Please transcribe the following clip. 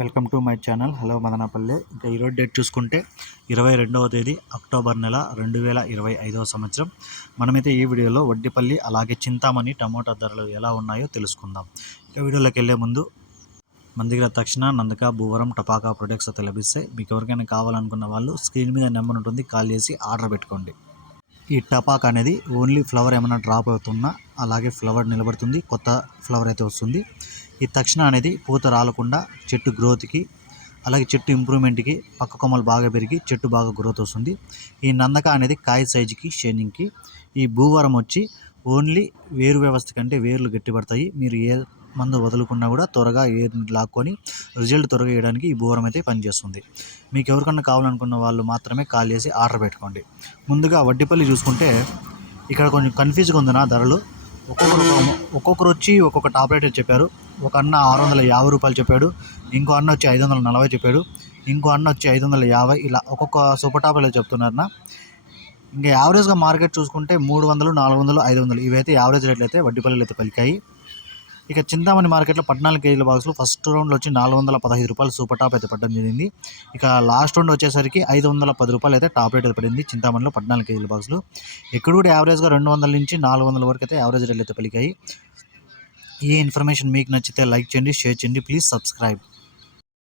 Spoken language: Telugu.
Welcome to my channel. Hello Madanapalle. ఇక ఈరోజు డేట్ చూసుకుంటే ఇరవై రెండవ తేదీ అక్టోబర్ నెల రెండు వేల ఇరవై ఐదవ సంవత్సరం. మనమైతే ఈ వీడియోలో వడ్డిపల్లి అలాగే చింతామణి టమోటా ధరలు ఎలా ఉన్నాయో తెలుసుకుందాం. ఇక వీడియోలోకి వెళ్ళే ముందు మన దగ్గర తక్షణ నందక భూవరం టపాకా ప్రొడక్ట్స్ అయితే లభిస్తాయి మీకు ఎవరికైనా కావాలనుకున్న వాళ్ళు స్క్రీన్ మీద నెంబర్ ఉంటుంది కాల్ చేసి ఆర్డర్ పెట్టుకోండి. ఈ టపాక్ అనేది ఓన్లీ ఫ్లవర్ ఏమైనా డ్రాప్ అవుతున్నా అలాగే ఫ్లవర్ నిలబడుతుంది కొత్త ఫ్లవర్ అయితే వస్తుంది. ఈ తక్షణ అనేది పూత రాలకుండా చెట్టు గ్రోత్కి అలాగే చెట్టు ఇంప్రూవ్మెంట్కి పక్క కొమ్మలు బాగా పెరిగి చెట్టు బాగా గ్రోత్ వస్తుంది. ఈ నందక అనేది కాయ సైజుకి షేనింగ్కి ఈ భూవరం వచ్చి ఓన్లీ వేరు వ్యవస్థ కంటే వేర్లు గట్టిపడతాయి. మీరు ఏ మందు వదులుకున్నా కూడా త్వరగా ఏరుని లాక్కొని రిజల్ట్ త్వరగా వేయడానికి ఈ భూవరం అయితే పనిచేస్తుంది. మీకు ఎవరికన్నా కావాలనుకున్న వాళ్ళు మాత్రమే కాల్ చేసి ఆర్డర్ పెట్టుకోండి. ముందుగా వడ్డీపల్లి చూసుకుంటే ఇక్కడ కొంచెం కన్ఫ్యూజ్గా ఉంది నా ధరలు. ఒక్కొక్కరు ఒక్కొక్కరు వచ్చి ఒక్కొక్క టాప్ రేట్ చెప్పారు. ఒక అన్న ఆరు వందల యాభై రూపాయలు చెప్పాడు. ఇంకో అన్న వచ్చి ఐదు వందల నలభై చెప్పాడు. ఇంకో అన్న వచ్చి ఐదు వందల యాభై ఇలా ఒక్కొక్క సూపర్ టాప్ రేట్ చెప్తున్నారన్న ఇంకా యావరేజ్గా మార్కెట్ చూసుకుంటే మూడు వందలు నాలుగు వందలు ఐదు వందలు ఇవైతే యావరేజ్ రేట్లు అయితే వడ్డీపల్లిలు అయితే పలికాయి. ఇక చింతామణి మార్కెట్లో పద్నాలుగు కేజీల బాక్స్లో ఫస్ట్ రౌండ్లో వచ్చి నాలుగు వందల పదహైదు రూపాయలు సూపర్ టాప్ అయితే పడడం జరిగింది. ఇక లాస్ట్ రౌండ్ వచ్చేసరికి ఐదు వందల పది రూపాయలు అయితే టాప్ రేట్ అయితే పడింది చింతామణిలో పద్నాలుగు కేజీల బాక్స్లు. ఇక్కడ కూడా యావరేజ్గా రెండు వందల నుంచి నాలుగు వందల వరకు అయితే యావరేజ్ రేట్లు అయితే పలికాయి. ఈ ఇన్ఫర్మేషన్ మీకు నచ్చితే లైక్ చేయండి షేర్ చేయండి ప్లీజ్ సబ్స్క్రైబ్.